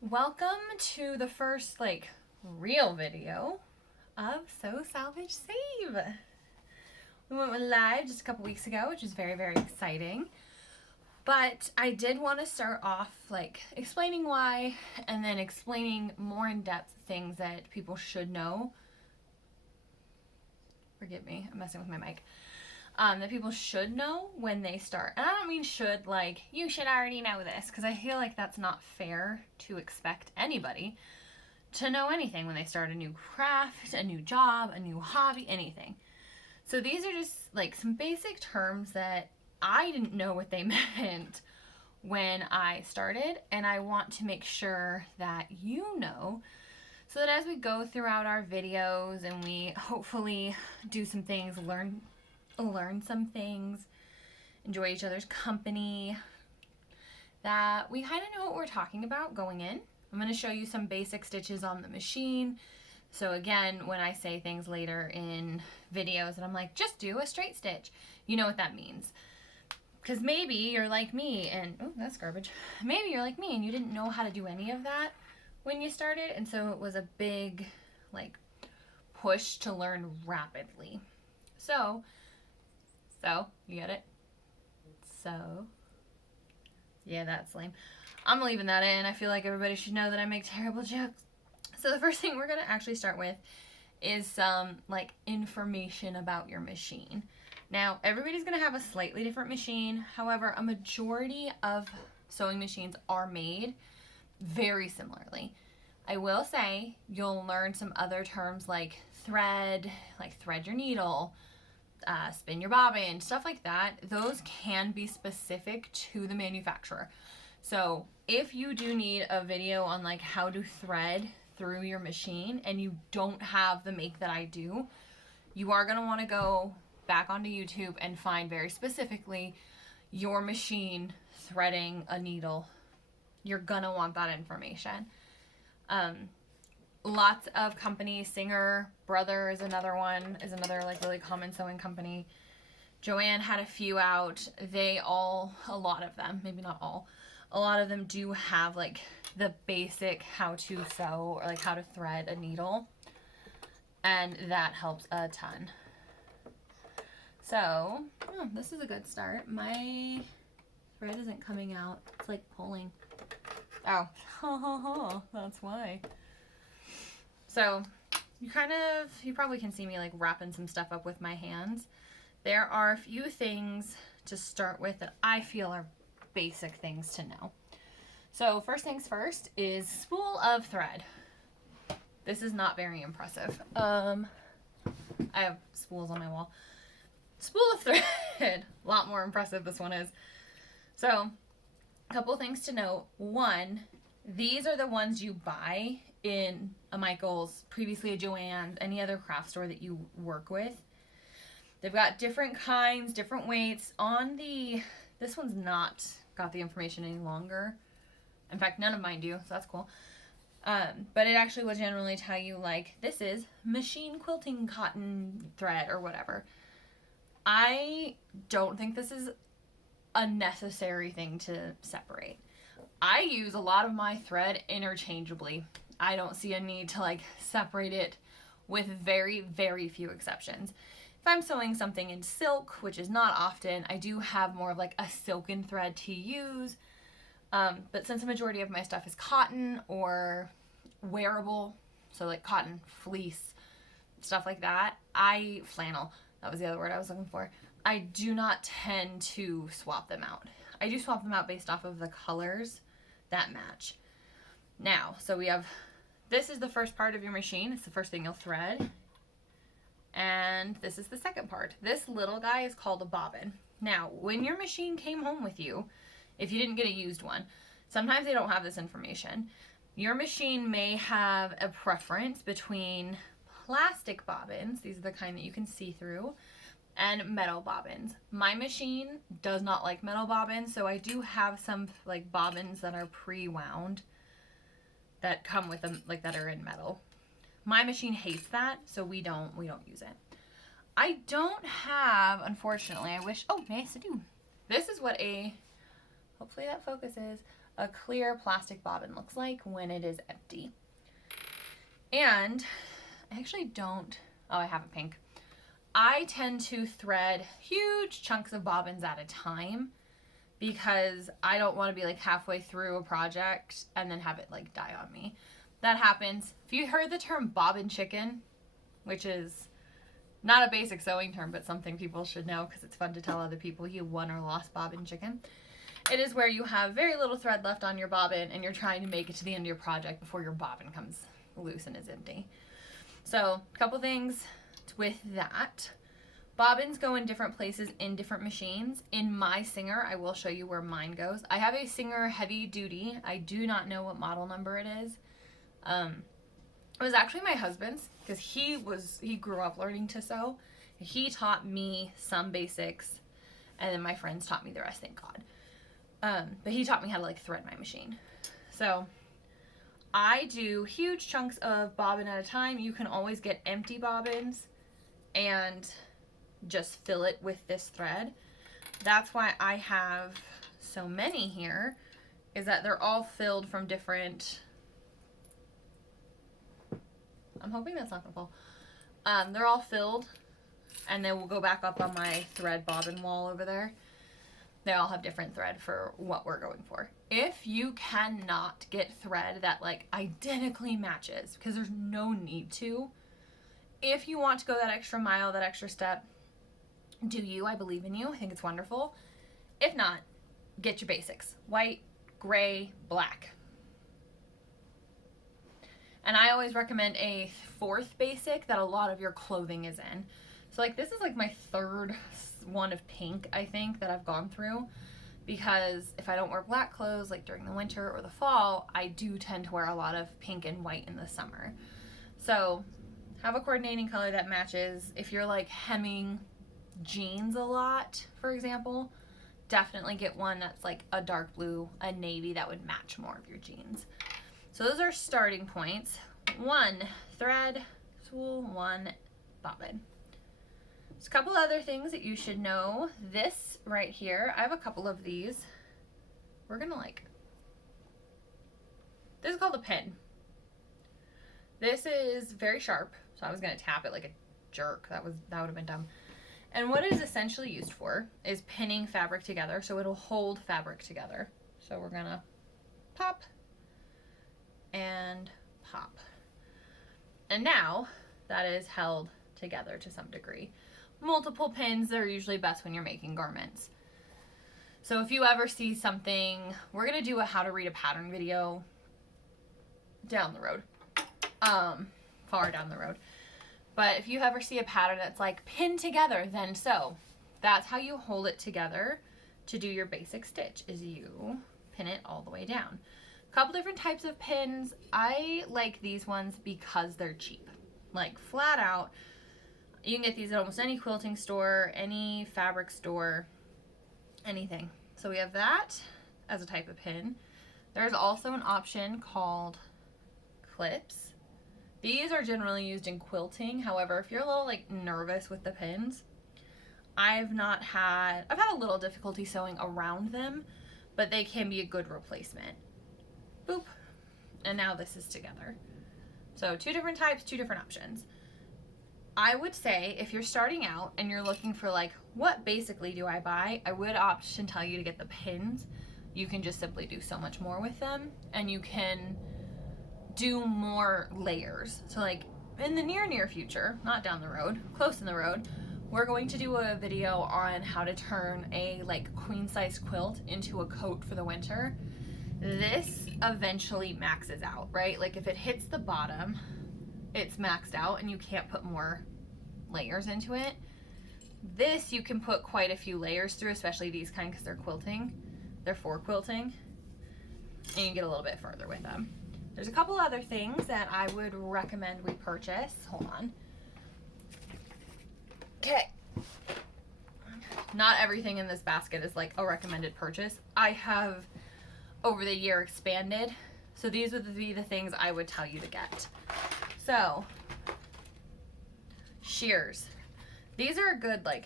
Welcome to the first real video of Sew Salvage Save. We went live just a couple weeks ago, which is very, very exciting. But I did want to start off explaining why and then explaining more in-depth things that people should know. Forgive me, I'm messing with my mic. That people should know when they start. And I don't mean should like, you should already know this, because I feel like that's not fair to expect anybody to know anything when they start a new craft, a new job, a new hobby, anything. So these are just some basic terms that I didn't know what they meant when I started, and I want to make sure that you know, so that as we go throughout our videos and we hopefully do some things, learn some things, enjoy each other's company, that we kind of know what we're talking about going in. I'm going to show you some basic stitches on the machine. So again, when I say things later in videos and I'm like, just do a straight stitch, you know what that means. Because maybe you're like me and, oh, that's garbage. Maybe you're like me and you didn't know how to do any of that when you started. And so it was a big push to learn rapidly. So, you get it? So, yeah, that's lame. I'm leaving that in. I feel like everybody should know that I make terrible jokes. So the first thing we're going to actually start with is some information about your machine. Now, everybody's going to have a slightly different machine. However, a majority of sewing machines are made very similarly. I will say you'll learn some other terms like thread your needle, spin your bobbin, stuff like that. Those can be specific to the manufacturer. So if you do need a video on how to thread through your machine and you don't have the make that I do, you are going to want to go back onto YouTube and find very specifically your machine threading a needle. You're going to want that information. Lots of companies, Singer Brother is another really common sewing company. Joann had a few out. A lot of them, maybe not all, a lot of them do have the basic how to sew or how to thread a needle, and that helps a ton. So, this is a good start. My thread isn't coming out. It's pulling. Oh, that's why. So, you probably can see me wrapping some stuff up with my hands. There are a few things to start with that I feel are basic things to know. So, first things first is spool of thread. This is not very impressive. I have spools on my wall. Spool of thread. A lot more impressive this one is. So, a couple things to note. One, these are the ones you buy in a Michael's, previously a Joann's, any other craft store that you work with. They've got different kinds, different weights. This one's not got the information any longer. In fact, none of mine do, so that's cool. But it actually will generally tell you this is machine quilting cotton thread or whatever. I don't think this is a necessary thing to separate. I use a lot of my thread interchangeably. I don't see a need to separate it, with very, very few exceptions. If I'm sewing something in silk, which is not often, I do have more of a silken thread to use. But since the majority of my stuff is cotton or wearable, so cotton, fleece, stuff like that, flannel, that was the other word I was looking for, I do not tend to swap them out. I do swap them out based off of the colors that match. Now, so this is the first part of your machine. It's the first thing you'll thread. And this is the second part. This little guy is called a bobbin. Now, when your machine came home with you, if you didn't get a used one, sometimes they don't have this information. Your machine may have a preference between plastic bobbins, these are the kind that you can see through, and metal bobbins. My machine does not like metal bobbins, so I do have some bobbins that are pre-wound that come with them, that are in metal. My machine hates that, so we don't use it. I don't have, unfortunately, I wish, oh, yes I do. This is what hopefully that focuses, a clear plastic bobbin looks like when it is empty. And I actually don't, oh, I have a pink. I tend to thread huge chunks of bobbins at a time because I don't want to be like halfway through a project and then have it like die on me. That happens. If you heard the term bobbin chicken, which is not a basic sewing term, but something people should know because it's fun to tell other people you won or lost bobbin chicken. It is where you have very little thread left on your bobbin and you're trying to make it to the end of your project before your bobbin comes loose and is empty. So a couple things with that. Bobbins go in different places in different machines. In my Singer, I will show you where mine goes. I have a Singer heavy duty. I do not know what model number it is. It was actually my husband's because he grew up learning to sew. He taught me some basics and then my friends taught me the rest, thank God. But he taught me how to like thread my machine. So I do huge chunks of bobbin at a time. You can always get empty bobbins and just fill it with this thread. That's why I have so many here, is that they're all filled from different, I'm hoping that's not gonna fall. They're all filled and then we'll go back up on my thread bobbin wall over there. They all have different thread for what we're going for. If you cannot get thread that like identically matches, because there's no need to, if you want to go that extra mile, that extra step, do you. I believe in you. I think it's wonderful. If not, get your basics. White, gray, black. And I always recommend a 4th basic that a lot of your clothing is in. So like this is like my 3rd one of pink, I think, that I've gone through. Because if I don't wear black clothes like during the winter or the fall, I do tend to wear a lot of pink and white in the summer. So have a coordinating color that matches. If you're like hemming jeans a lot, for example, definitely get one that's like a dark blue, a navy that would match more of your jeans. So those are starting points. 1 thread, spool, 1 bobbin. There's a couple other things that you should know. This right here, I have a couple of these. We're gonna like, this is called a pin. This is very sharp, so I was gonna tap it like a jerk. That would have been dumb. And what it is essentially used for is pinning fabric together, so it'll hold fabric together. So we're gonna pop and pop. And now that is held together to some degree. Multiple pins are usually best when you're making garments. So if you ever see something, we're gonna do a how to read a pattern video down the road, far down the road. But if you ever see a pattern that's like pinned together, then so that's how you hold it together to do your basic stitch, is you pin it all the way down. A couple different types of pins. I like these ones because they're cheap. Like flat out, you can get these at almost any quilting store, any fabric store, anything. So we have that as a type of pin. There's also an option called clips. These are generally used in quilting. However, if you're a little like nervous with the pins, I've had a little difficulty sewing around them, but they can be a good replacement. Boop. And now this is together. So 2 different types, 2 different options. I would say if you're starting out and you're looking for like, what basically do I buy? I would option tell you to get the pins. You can just simply do so much more with them and you can do more layers. So like in the near future, not down the road, close in the road, we're going to do a video on how to turn a like queen size quilt into a coat for the winter. This eventually maxes out, right? Like if it hits the bottom, it's maxed out and you can't put more layers into it. This you can put quite a few layers through, especially these kind because they're quilting. They're for quilting. And you can get a little bit further with them. There's a couple other things that I would recommend we purchase. Hold on. Okay. Not everything in this basket is like a recommended purchase. I have over the year expanded. So these would be the things I would tell you to get. So, shears. These are a good like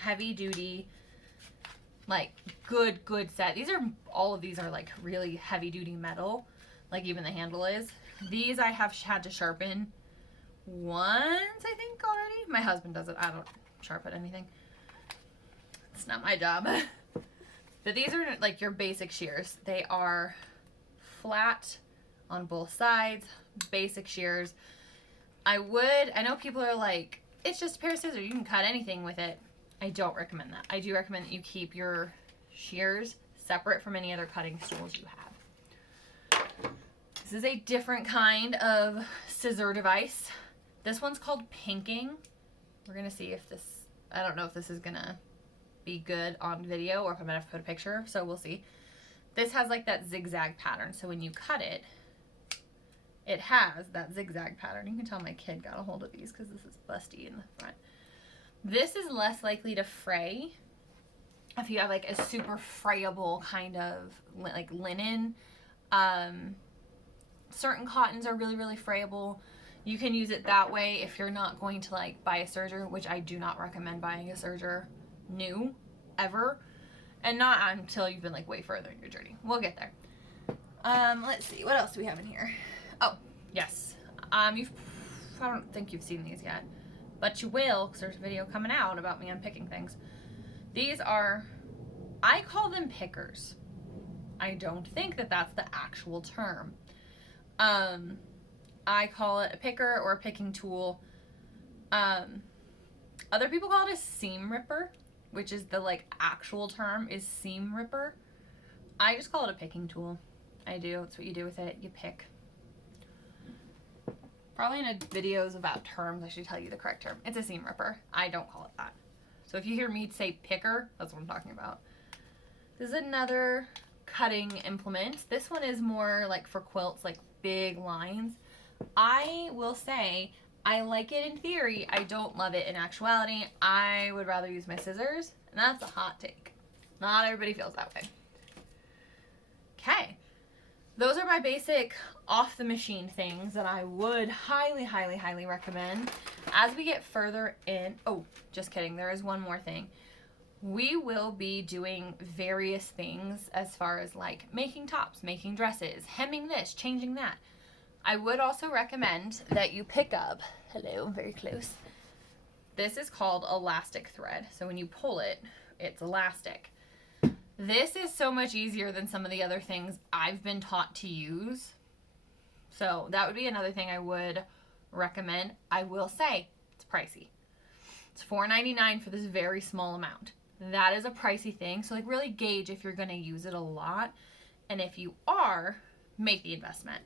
heavy duty Like good set. All of these are like really heavy duty metal, like even the handle is. These I have had to sharpen once, I think, already. My husband does it. I don't sharpen anything. It's not my job. But these are like your basic shears. They are flat on both sides, basic shears. I know people are like, it's just a pair of scissors, you can cut anything with it. I don't recommend that. I do recommend that you keep your shears separate from any other cutting tools you have. This is a different kind of scissor device. This one's called pinking. We're gonna see if this, I don't know if this is gonna be good on video or if I'm gonna have to put a picture, so we'll see. This has like that zigzag pattern, so when you cut it, it has that zigzag pattern. You can tell my kid got a hold of these because this is busty in the front. This is less likely to fray if you have like a super frayable kind of like linen. Certain cottons are really frayable. You can use it that way if you're not going to like buy a serger, which I do not recommend buying a serger new ever, and not until you've been like way further in your journey. We'll get there. Let's see, what else do we have in here? Oh, yes. I don't think you've seen these yet, but you will, because there's a video coming out about me unpicking things. These are, I call them pickers. I don't think that that's the actual term. I call it a picker or a picking tool. Other people call it a seam ripper, which is the like actual term is seam ripper. I just call it a picking tool. I do. It's what you do with it. You pick. Probably in videos about terms, I should tell you the correct term. It's a seam ripper. I don't call it that. So if you hear me say picker, that's what I'm talking about. This is another cutting implement. This one is more like for quilts, like big lines. I will say I like it in theory. I don't love it in actuality. I would rather use my scissors, and that's a hot take. Not everybody feels that way. Okay. Those are my basic off the machine things that I would highly recommend. As we get further in, oh, just kidding, there is one more thing. We will be doing various things as far as like making tops, making dresses, hemming this, changing that. I would also recommend that you pick up, hello, very close. This is called elastic thread. So when you pull it, it's elastic. This is so much easier than some of the other things I've been taught to use. So that would be another thing I would recommend. I will say it's pricey. It's $4.99 for this very small amount. That is a pricey thing. So like really gauge if you're going to use it a lot. And if you are, make the investment.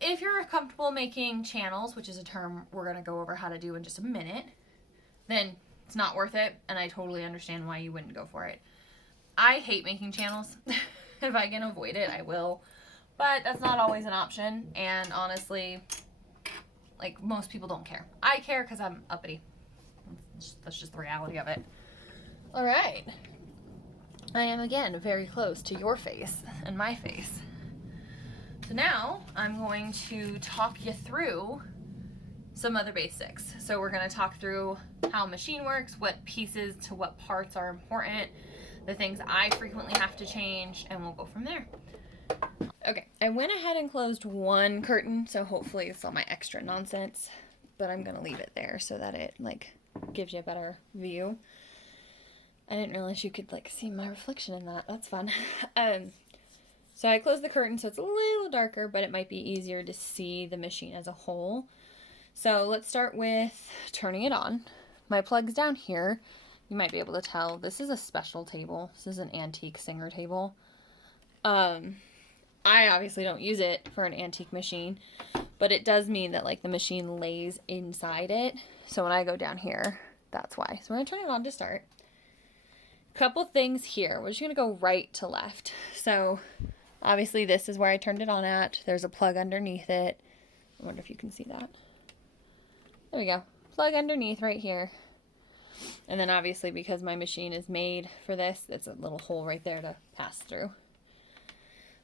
If you're comfortable making channels, which is a term we're going to go over how to do in just a minute, then it's not worth it. And I totally understand why you wouldn't go for it. I hate making channels. If I can avoid it, I will. But that's not always an option. And honestly, like most people don't care. I care because I'm uppity. That's just the reality of it. All right. I am again very close to your face and my face. So now I'm going to talk you through some other basics. So we're going to talk through how a machine works, what pieces to what parts are important, the things I frequently have to change, and we'll go from there. Okay, I went ahead and closed one curtain, so hopefully it's all my extra nonsense, but I'm gonna leave it there so that it like gives you a better view. I didn't realize you could like see my reflection in that. That's fun. So I closed the curtain so it's a little darker, but it might be easier to see the machine as a whole. So let's start with turning it on. My plug's down here. You might be able to tell this is a special table. This is an antique Singer table. I obviously don't use it for an antique machine, but it does mean that like the machine lays inside it. So when I go down here, that's why. So we're gonna turn it on to start. Couple things here. We're just gonna go right to left. So obviously this is where I turned it on at. There's a plug underneath it. I wonder if you can see that. There we go. Plug underneath right here. And then obviously because my machine is made for this, it's a little hole right there to pass through.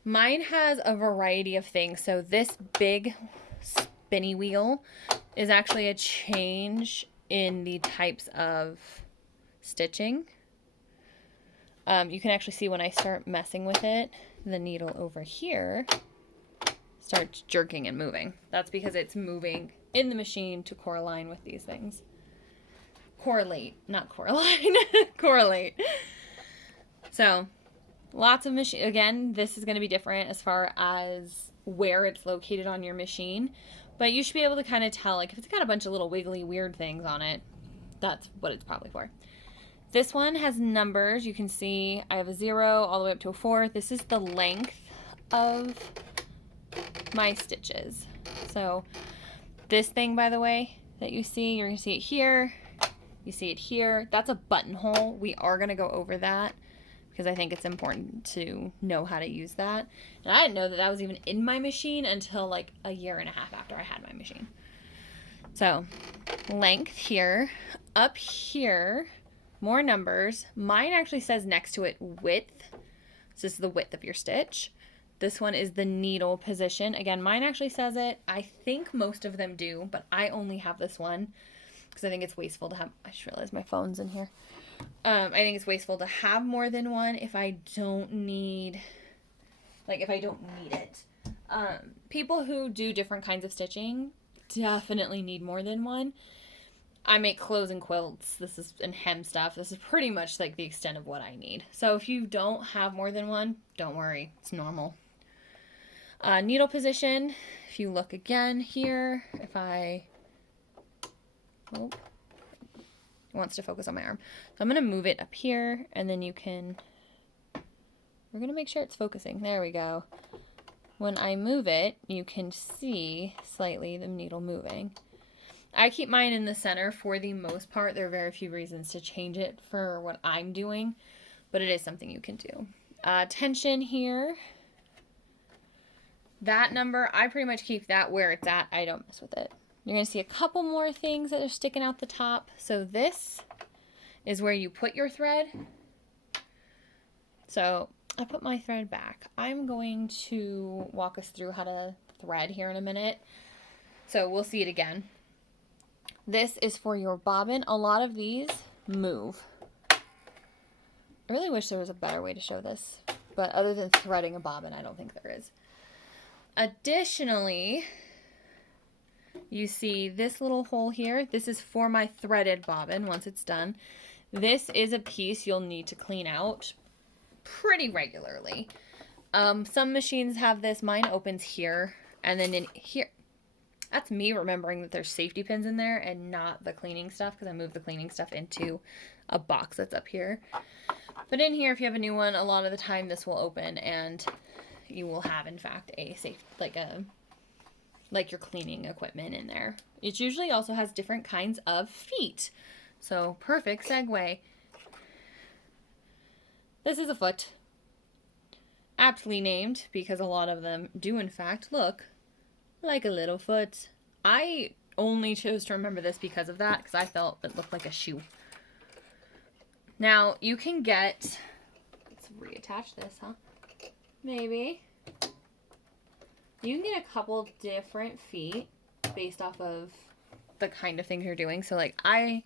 Mine has a variety of things. So this big spinny wheel is actually a change in the types of stitching. You can actually see when I start messing with it, the needle over here starts jerking and moving. That's because it's moving in the machine to correlate with these things. Correlate, not correlate. Correlate. So, lots of machine. Again, this is going to be different as far as where it's located on your machine. But you should be able to kind of tell, like, if it's got a bunch of little wiggly weird things on it, that's what it's probably for. This one has numbers. You can see I have a 0 all the way up to a 4. This is the length of my stitches. So this thing, by the way, that you see, you're going to see it here. You see it here. That's a buttonhole. We are going to go over that because I think it's important to know how to use that. And I didn't know that that was even in my machine until like a year and a half after I had my machine. So length here, up here, more numbers. Mine actually says next to it width. So this is the width of your stitch. This one is the needle position. Again, mine actually says it. I think most of them do, but I only have this one because I think it's wasteful to have. I just realized my phone's in here. I think it's wasteful to have more than one if I don't need, if I don't need it. People who do different kinds of stitching definitely need more than one. I make clothes and quilts. And hem stuff. This is pretty much like the extent of what I need. So if you don't have more than one, don't worry. It's normal. Needle position. If you look again here, if I... Oh, it wants to focus on my arm. So I'm going to move it up here, and then you can... We're going to make sure it's focusing. There we go. When I move it, you can see slightly the needle moving. I keep mine in the center for the most part. There are very few reasons to change it for what I'm doing, but it is something you can do. Tension here. That number, I pretty much keep that where it's at. I don't mess with it. You're going to see a couple more things that are sticking out the top. So this is where you put your thread. So I put my thread back. I'm going to walk us through how to thread here in a minute. So we'll see it again. This is for your bobbin. A lot of these move. I really wish there was a better way to show this, but other than threading a bobbin, I don't think there is. Additionally, you see this little hole here. This is for my threaded bobbin once it's done. This is a piece you'll need to clean out pretty regularly. Some machines have this. Mine opens here and then in here. That's me remembering that there's safety pins in there and not the cleaning stuff because I moved the cleaning stuff into a box that's up here. But in here, if you have a new one, a lot of the time this will open and you will have, in fact, a safe, like your cleaning equipment in there. It usually also has different kinds of feet. So, perfect segue. This is a foot. Aptly named because a lot of them do, in fact, look like a little foot. I only chose to remember this because of that, because I felt it looked like a shoe. Now, you can get... Let's reattach this, huh? Maybe. You can get a couple different feet based off of the kind of things you're doing. So, I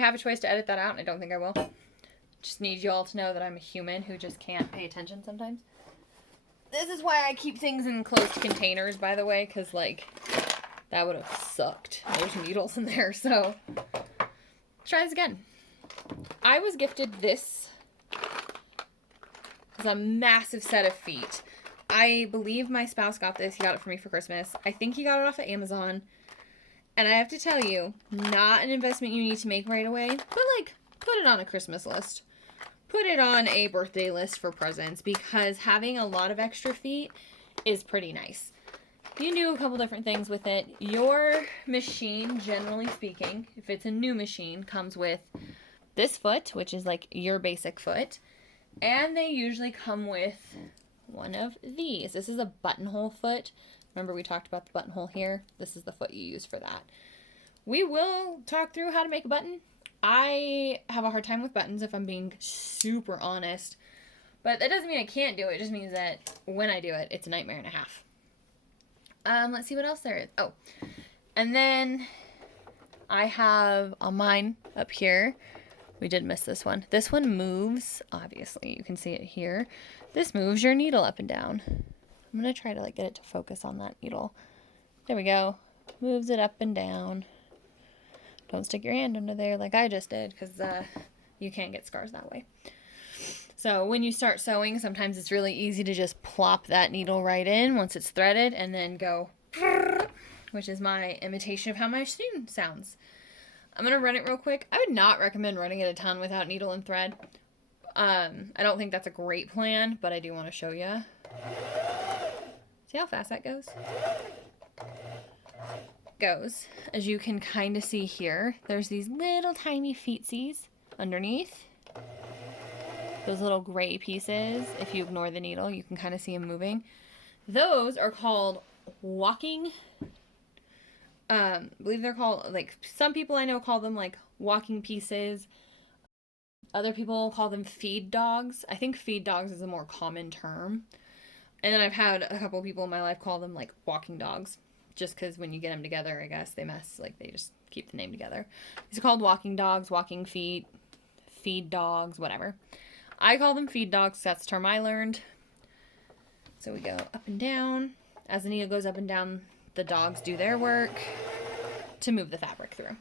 have a choice to edit that out, and I don't think I will. Just need you all to know that I'm a human who just can't pay attention sometimes. This is why I keep things in closed containers, by the way, because, that would have sucked. There's needles in there, so try this again. I was gifted this. It's a massive set of feet. I believe my spouse got this. He got it for me for Christmas. I think he got it off of Amazon. And I have to tell you, not an investment you need to make right away, but, put it on a Christmas list. Put it on a birthday list for presents, because having a lot of extra feet is pretty nice. You can do a couple different things with it. Your machine, generally speaking, if it's a new machine, comes with this foot, which is your basic foot. And they usually come with one of these. This is a buttonhole foot. Remember we talked about the buttonhole here? This is the foot you use for that. We will talk through how to make a button. I have a hard time with buttons if I'm being super honest. But that doesn't mean I can't do it. It just means that when I do it, it's a nightmare and a half. Let's see what else there is. Oh, and then I have on mine up here, we did miss this one. This one moves, obviously, you can see it here. This moves your needle up and down. I'm going to try to like get it to focus on that needle. There we go. Moves it up and down. Don't stick your hand under there like I just did, because you can't get scars that way. So when you start sewing, sometimes it's really easy to just plop that needle right in once it's threaded and then go, which is my imitation of how my machine sounds. I'm going to run it real quick. I would not recommend running it a ton without needle and thread. I don't think that's a great plan, but I do want to show you. See how fast that goes? As you can kind of see here, there's these little tiny feetsies underneath. Those little gray pieces, if you ignore the needle, you can kind of see them moving. Those are called walking, I believe they're called, like, some people I know call them like walking pieces. Other people call them feed dogs. I think feed dogs is a more common term. And then I've had a couple people in my life call them like walking dogs, just because when you get them together, I guess they mess, like they just keep the name together. These are called walking dogs, walking feet, feed dogs, whatever. I call them feed dogs. That's the term I learned. So we go up and down. As the needle goes up and down, the dogs do their work to move the fabric through.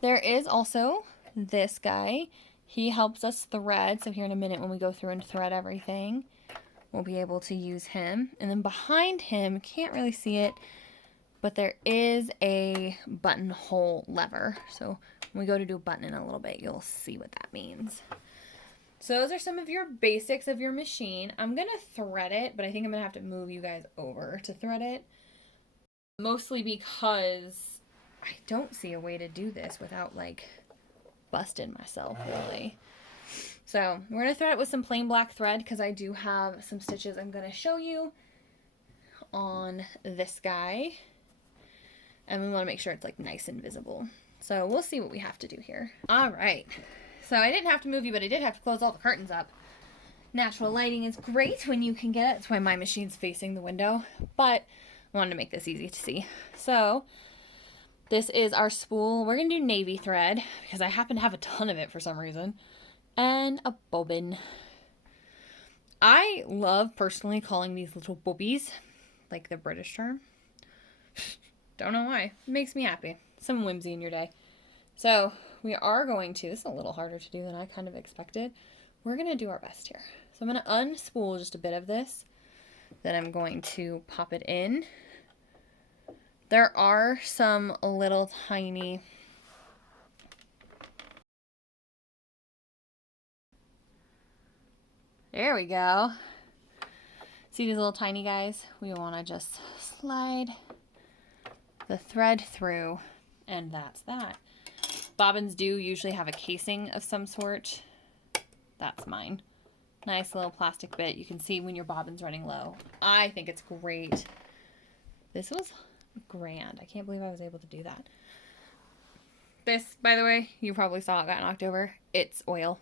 There is also this guy. He helps us thread. So here in a minute when we go through and thread everything, we'll be able to use him. And then behind him, can't really see it, but there is a buttonhole lever. So when we go to do a button in a little bit, you'll see what that means. So those are some of your basics of your machine. I'm going to thread it, but I think I'm going to have to move you guys over to thread it. Mostly because I don't see a way to do this without like busting myself, really. So we're going to thread it with some plain black thread because I do have some stitches I'm going to show you on this guy. And we want to make sure it's like nice and visible. So we'll see what we have to do here. All right. So I didn't have to move you, but I did have to close all the curtains up. Natural lighting is great when you can get it. That's why my machine's facing the window. But I wanted to make this easy to see. So this is our spool. We're going to do navy thread because I happen to have a ton of it for some reason. And a bobbin. I love personally calling these little bobbies, like the British term. Don't know why. It makes me happy. Some whimsy in your day. So we are going to, this is a little harder to do than I kind of expected. We're going to do our best here. So I'm going to unspool just a bit of this. Then I'm going to pop it in. There are some little tiny there we go. See these little tiny guys? We want to just slide the thread through, and that's that. Bobbins do usually have a casing of some sort. That's mine. Nice little plastic bit. You can see when your bobbin's running low. I think it's great. This was grand. I can't believe I was able to do that. This, by the way, you probably saw it got knocked over. It's oil.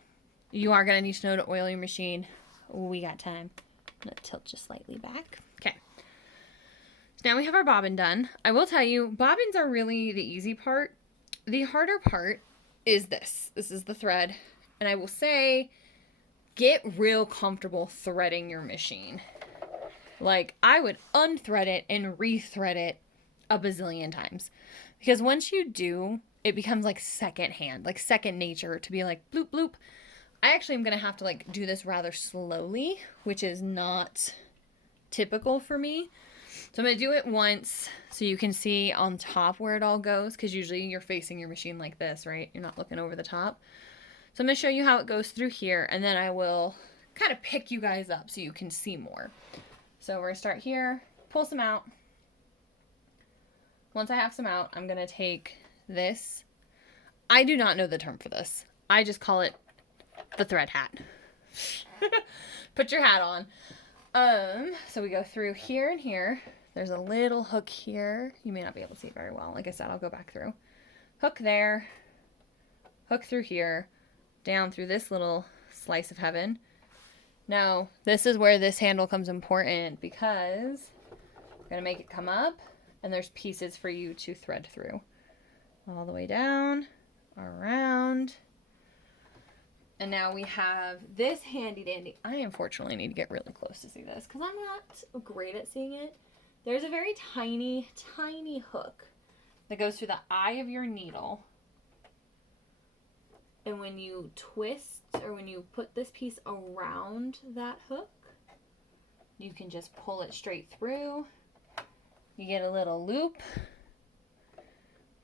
You are going to need to know to oil your machine. We got time. I'm going to tilt just slightly back. Okay. So now we have our bobbin done. I will tell you, bobbins are really the easy part. The harder part is this. This is the thread. And I will say, get real comfortable threading your machine. Like, I would unthread it and rethread it a bazillion times. Because once you do, it becomes like second hand, like second nature to be like bloop bloop. I actually am going to have to like do this rather slowly, which is not typical for me. So I'm going to do it once so you can see on top where it all goes, because usually you're facing your machine like this, right? You're not looking over the top. So I'm going to show you how it goes through here, and then I will kind of pick you guys up so you can see more. So we're going to start here, pull some out. Once I have some out, I'm going to take this. I do not know the term for this. I just call it the thread hat. Put your hat on. So we go through here and here. There's a little hook here. You may not be able to see it very well. Like I said, I'll go back through. Hook there. Hook through here. Down through this little slice of heaven. Now, this is where this handle comes important because we're going to make it come up and there's pieces for you to thread through. All the way down, around. And now we have this handy dandy. I unfortunately need to get really close to see this because I'm not great at seeing it. There's a very tiny, tiny hook that goes through the eye of your needle. And when you twist, or when you put this piece around that hook, you can just pull it straight through. You get a little loop.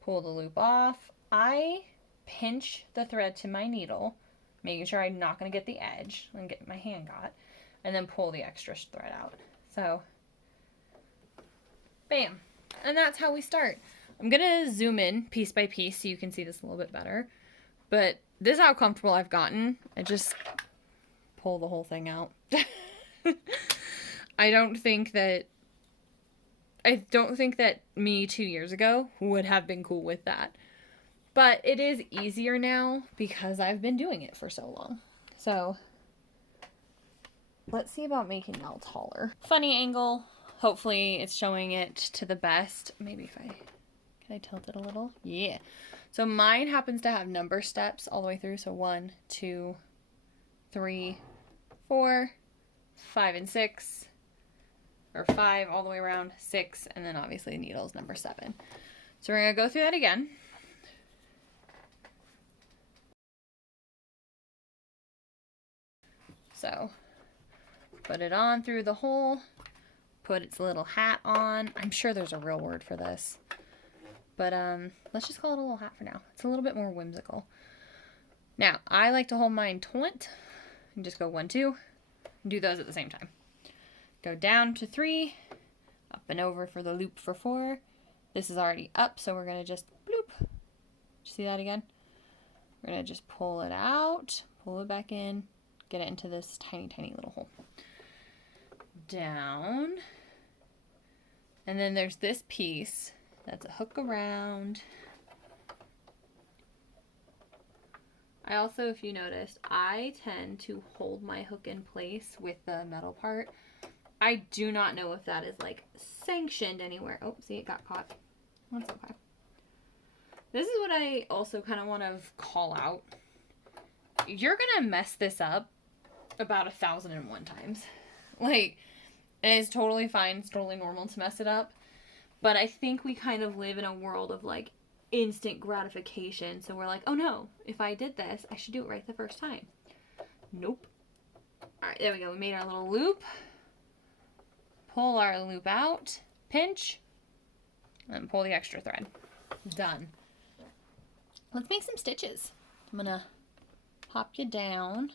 Pull the loop off. I pinch the thread to my needle, making sure I'm not going to get the edge and get my hand got, and then pull the extra thread out. So, bam. And that's how we start. I'm going to zoom in piece by piece so you can see this a little bit better. But this is how comfortable I've gotten. I just pull the whole thing out. I don't think that me 2 years ago would have been cool with that. But it is easier now because I've been doing it for so long. So let's see about making y'all taller. Funny angle. Hopefully it's showing it to the best. Maybe can I tilt it a little? Yeah. So mine happens to have number steps all the way through. So 1, 2, 3, 4, 5, and 6. Or 5 all the way around, 6, and then obviously the needle is number 7. So we're going to go through that again. So put it on through the hole, put its little hat on. I'm sure there's a real word for this, but let's just call it a little hat for now. It's a little bit more whimsical. Now, I like to hold mine taut and just go 1, 2, and do those at the same time. Go down to 3, up and over for the loop for 4. This is already up, so we're going to just bloop. Did you see that again? We're going to just pull it out, pull it back in, get it into this tiny, tiny little hole. Down. And then there's this piece that's a hook around. I also, if you noticed, I tend to hold my hook in place with the metal part. I do not know if that is like sanctioned anywhere. Oh, see, it got caught. That's okay. This is what I also kind of want to call out. You're going to mess this up about 1,001 times. Like, it is totally fine. It's totally normal to mess it up. But I think we kind of live in a world of like instant gratification. So we're like, oh no, if I did this, I should do it right the first time. Nope. All right, there we go. We made our little loop. Pull our loop out, pinch, and pull the extra thread. Done. Let's make some stitches. I'm gonna pop you down.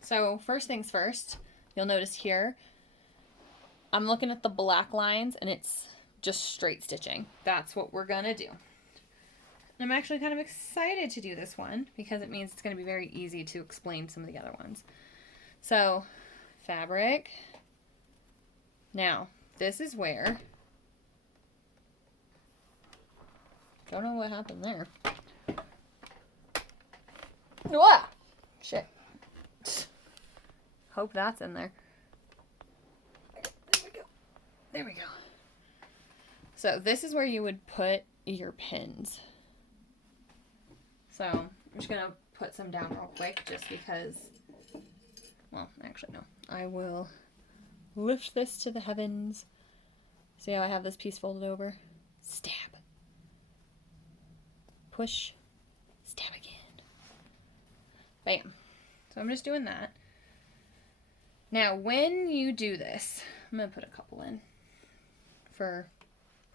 So first things first, you'll notice here, I'm looking at the black lines and it's just straight stitching. That's what we're gonna do. I'm actually kind of excited to do this one because it means it's gonna be very easy to explain some of the other ones. So, fabric. Now, this is where, don't know what happened there. Ah! Shit. Hope that's in there. There we go. There we go. So this is where you would put your pins. So I'm just going to put some down real quick just because, well, actually no. I will lift this to the heavens. See how I have this piece folded over? Stab. Push. Stab again. Bam. So I'm just doing that. Now, when you do this, I'm going to put a couple in for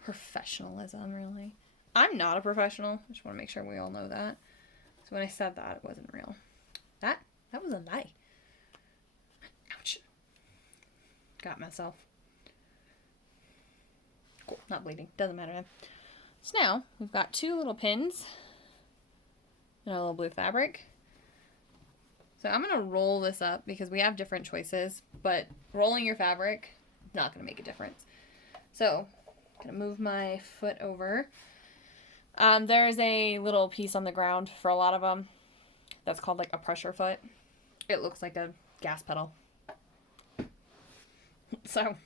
professionalism, really. I'm not a professional. I just want to make sure we all know that. So when I said that, it wasn't real. That was a lie. Ouch. Got myself. Cool. Not bleeding. Doesn't matter then. So now, we've got two little pins and a little blue fabric. So I'm going to roll this up because we have different choices, but rolling your fabric is not going to make a difference. So I'm going to move my foot over. There's a little piece on the ground for a lot of them that's called like a pressure foot. It looks like a gas pedal. So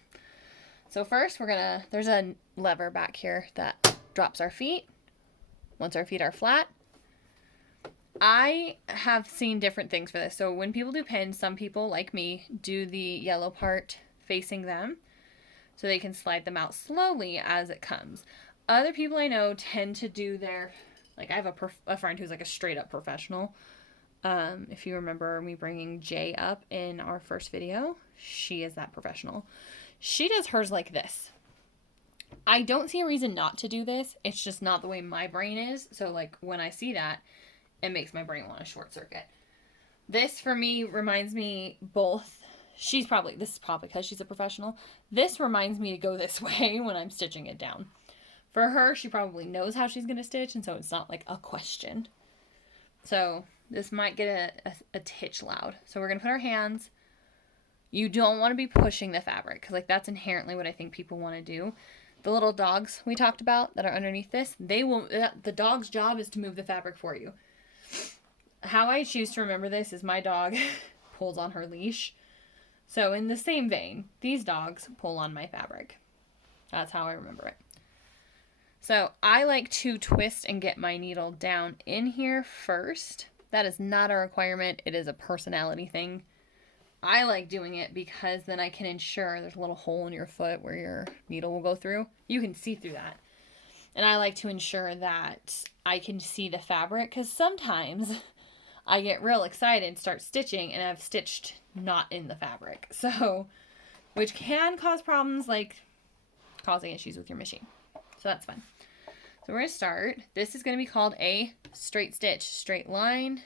So first there's a lever back here that drops our feet. Once our feet are flat, I have seen different things for this. So when people do pins, some people, like me, do the yellow part facing them so they can slide them out slowly as it comes. Other people I know tend to do their, like I have a friend who's like a straight up professional. If you remember me bringing Jay up in our first video, she is that professional. She does hers like this. I don't see a reason not to do this. It's just not the way my brain is. So like when I see that, it makes my brain want to short circuit. This for me reminds me both. This is probably because she's a professional. This reminds me to go this way when I'm stitching it down. For her, she probably knows how she's going to stitch, and so it's not like a question. So this might get a titch loud. So we're going to put our hands. You don't want to be pushing the fabric because like that's inherently what I think people want to do. The little dogs we talked about that are underneath this, the dog's job is to move the fabric for you. How I choose to remember this is my dog pulls on her leash. So in the same vein, these dogs pull on my fabric. That's how I remember it. So I like to twist and get my needle down in here first. That is not a requirement. It is a personality thing. I like doing it because then I can ensure there's a little hole in your foot where your needle will go through. You can see through that. And I like to ensure that I can see the fabric because sometimes I get real excited and start stitching and I've stitched not in the fabric. So, which can cause problems like causing issues with your machine. So that's fun. So we're going to start. This is going to be called a straight stitch, straight line.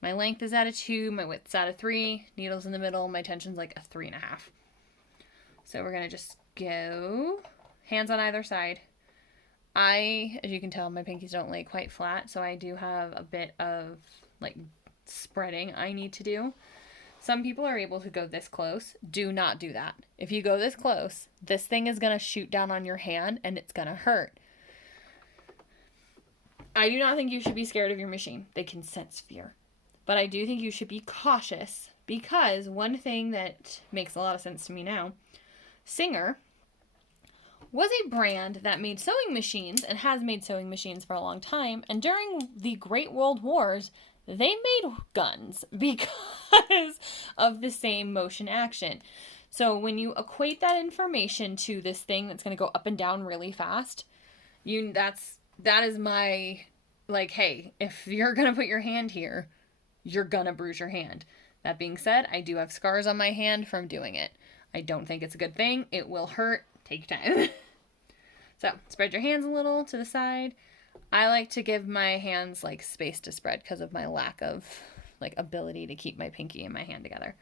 My length is at a 2, my width's at a 3, needle's in the middle, my tension's like a 3.5. So we're going to just go, hands on either side. As you can tell, my pinkies don't lay quite flat, so I do have a bit of like spreading I need to do. Some people are able to go this close. Do not do that. If you go this close, this thing is going to shoot down on your hand and it's going to hurt. I do not think you should be scared of your machine. They can sense fear. But I do think you should be cautious because one thing that makes a lot of sense to me now, Singer was a brand that made sewing machines and has made sewing machines for a long time. And during the Great World Wars, they made guns because of the same motion action. So when you equate that information to this thing that's going to go up and down really fast, that is my, like, hey, if you're going to put your hand here, you're going to bruise your hand. That being said, I do have scars on my hand from doing it. I don't think it's a good thing. It will hurt. Take your time. So spread your hands a little to the side. I like to give my hands like space to spread because of my lack of like ability to keep my pinky and my hand together.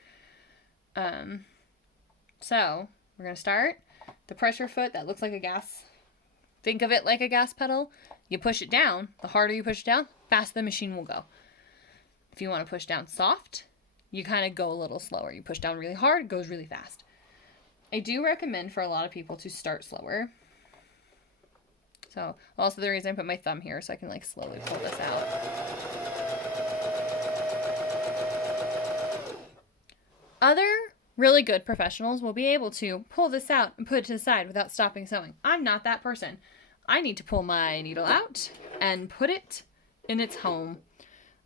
So we're going to start. The pressure foot that looks like a gas. Think of it like a gas pedal. You push it down. The harder you push it down, faster the machine will go. If you want to push down soft, you kind of go a little slower. You push down really hard, it goes really fast. I do recommend for a lot of people to start slower. So also the reason I put my thumb here so I can like slowly pull this out. Other really good professionals will be able to pull this out and put it to the side without stopping sewing. I'm not that person. I need to pull my needle out and put it in its home.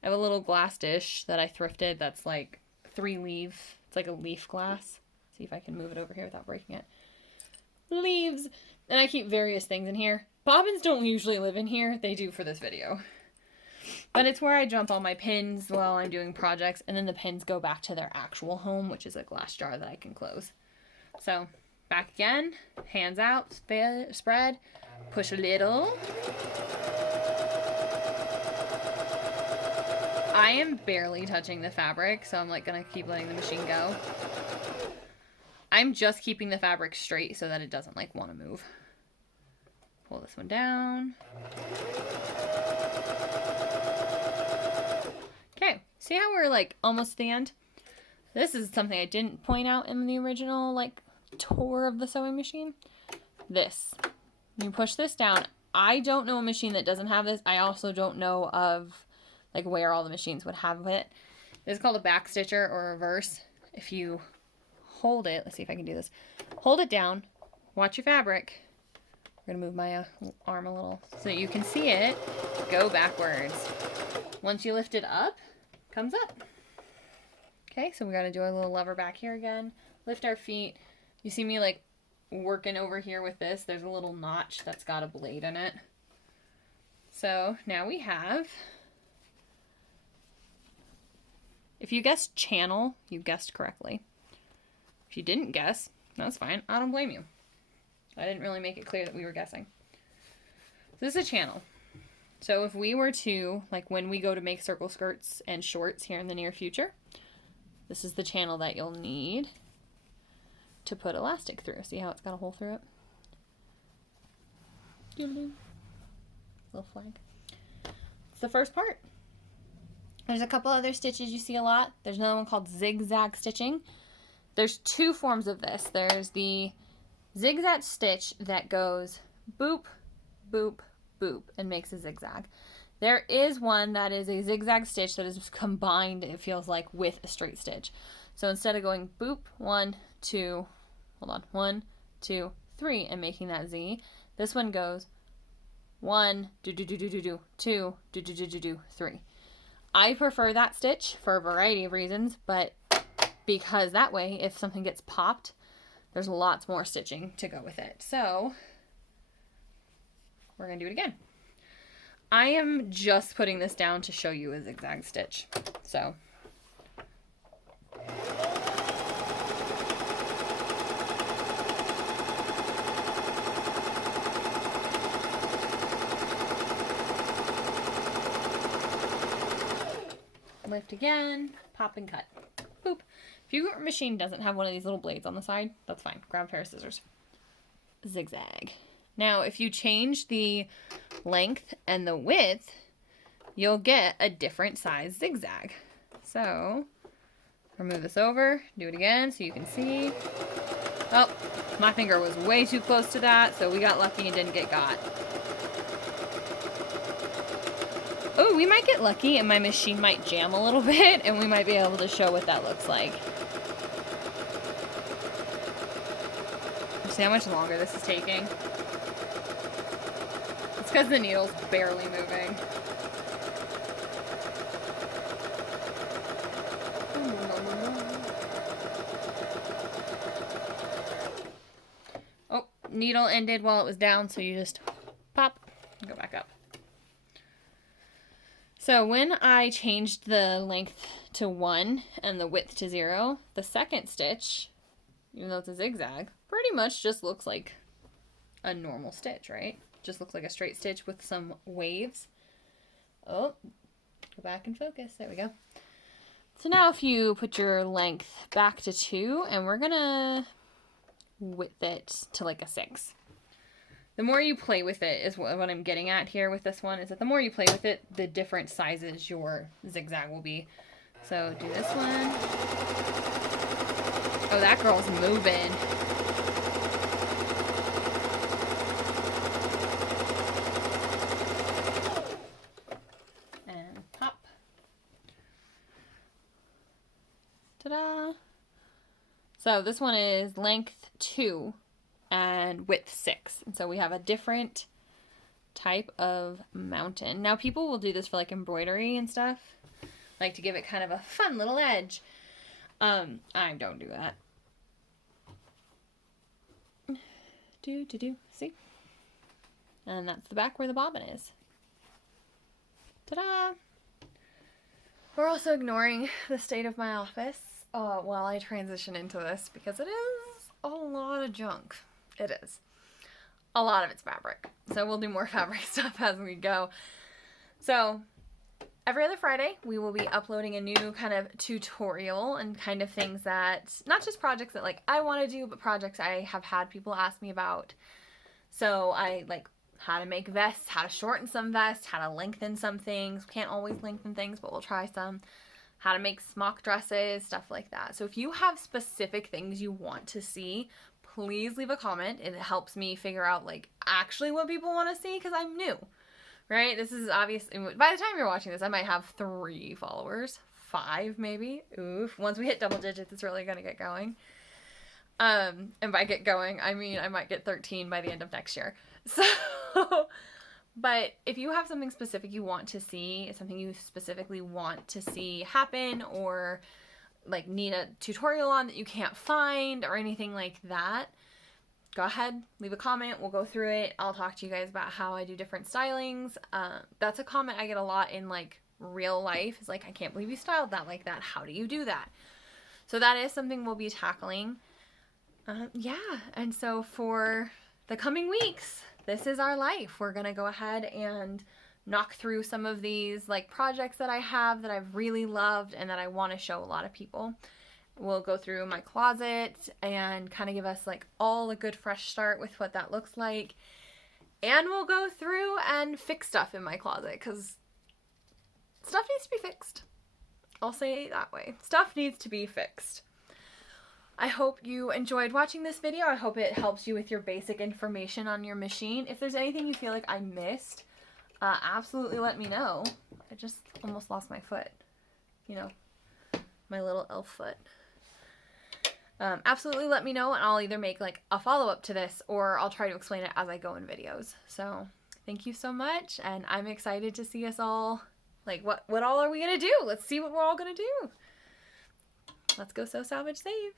I have a little glass dish that I thrifted that's like 3 leaf. It's like a leaf glass. See if I can move it over here without breaking it. Leaves. And I keep various things in here. Bobbins don't usually live in here. They do for this video. But it's where I dump all my pins while I'm doing projects. And then the pins go back to their actual home, which is a glass jar that I can close. So back again. Hands out. Spread. Push a little. I am barely touching the fabric, so I'm like gonna keep letting the machine go. I'm just keeping the fabric straight so that it doesn't like want to move. Pull this one down. Okay, see how we're like almost at the end? This is something I didn't point out in the original like tour of the sewing machine. This. You push this down. I don't know a machine that doesn't have this. I also don't know of like where all the machines would have it. This is called a back stitcher or reverse. If you hold it, let's see if I can do this. Hold it down, watch your fabric. I'm gonna move my arm a little so you can see it go backwards. Once you lift it up, it comes up. Okay, so we gotta do our little lever back here again. Lift our feet. You see me like working over here with this. There's a little notch that's got a blade in it. So now we have, if you guessed channel, you guessed correctly. If you didn't guess, that's fine. I don't blame you. I didn't really make it clear that we were guessing. So this is a channel. So if we were to, like when we go to make circle skirts and shorts here in the near future, this is the channel that you'll need to put elastic through. See how it's got a hole through it? Little flag. It's the first part. There's a couple other stitches you see a lot. There's another one called zigzag stitching. There's two forms of this. There's the zigzag stitch that goes boop, boop, boop, and makes a zigzag. There is one that is a zigzag stitch that is combined, it feels like, with a straight stitch. So instead of going boop, 1, 2, hold on, 1, 2, 3, and making that Z, this one goes 1, do, do, do, do, do, do, 2, do, do, do, do, do, 3. I prefer that stitch for a variety of reasons, but because that way, if something gets popped, there's lots more stitching to go with it. So we're going to do it again. I am just putting this down to show you a zigzag stitch. So lift again, pop and cut. Boop. If your machine doesn't have one of these little blades on the side, that's fine. Grab a pair of scissors. Zigzag. Now, if you change the length and the width, you'll get a different size zigzag. So, remove this over, do it again so you can see. Oh, my finger was way too close to that, so we got lucky and didn't get got. Oh, we might get lucky and my machine might jam a little bit and we might be able to show what that looks like. See how much longer this is taking? It's because the needle's barely moving. Oh, needle ended while it was down, so you just pop and go back up. So when I changed the length to 1 and the width to 0, the second stitch, even though it's a zigzag, pretty much just looks like a normal stitch, right? Just looks like a straight stitch with some waves. Oh, go back and focus. There we go. So now if you put your length back to 2, and we're gonna width it to like a 6. The more you play with it is what I'm getting at here with this one, is that the more you play with it, the different sizes your zigzag will be. So do this one. Oh, that girl's moving. And pop. Ta-da! So this one is length 2. And width 6. And so we have a different type of mountain. Now people will do this for like embroidery and stuff, like to give it kind of a fun little edge. I don't do that. See? And that's the back where the bobbin is. Ta-da! We're also ignoring the state of my office while I transition into this because it is a lot of junk. It is. A lot of it's fabric. So we'll do more fabric stuff as we go. So every other Friday, we will be uploading a new kind of tutorial and kind of things that, not just projects that like I want to do, but projects I have had people ask me about. So I like how to make vests, how to shorten some vests, how to lengthen some things. Can't always lengthen things, but we'll try some. How to make smock dresses, stuff like that. So if you have specific things you want to see, please leave a comment. It helps me figure out like actually what people want to see because I'm new, right? This is obviously, by the time you're watching this, I might have 3 followers, 5 maybe. Oof. Once we hit double digits, it's really going to get going. And by get going, I mean I might get 13 by the end of next year. So, but if you have something specific you want to see, something you specifically want to see happen, or like need a tutorial on that you can't find or anything like that, go ahead, leave a comment. We'll go through it. I'll talk to you guys about how I do different stylings. That's a comment I get a lot in like real life. It's like, I can't believe you styled that like that. How do you do that? So that is something we'll be tackling. Yeah, and so for the coming weeks, this is our life. We're gonna go ahead and knock through some of these like projects that I have that I've really loved and that I want to show a lot of people. We'll go through my closet and kind of give us like all a good fresh start with what that looks like. And we'll go through and fix stuff in my closet because stuff needs to be fixed. I'll say it that way. Stuff needs to be fixed. I hope you enjoyed watching this video. I hope it helps you with your basic information on your machine. If there's anything you feel like I missed, absolutely let me know. I just almost lost my foot. You know, my little elf foot. Absolutely let me know, and I'll either make like a follow-up to this or I'll try to explain it as I go in videos. So thank you so much, and I'm excited to see us all, like what all are we gonna do? Let's see what we're all gonna do. Let's go sew, salvage, save.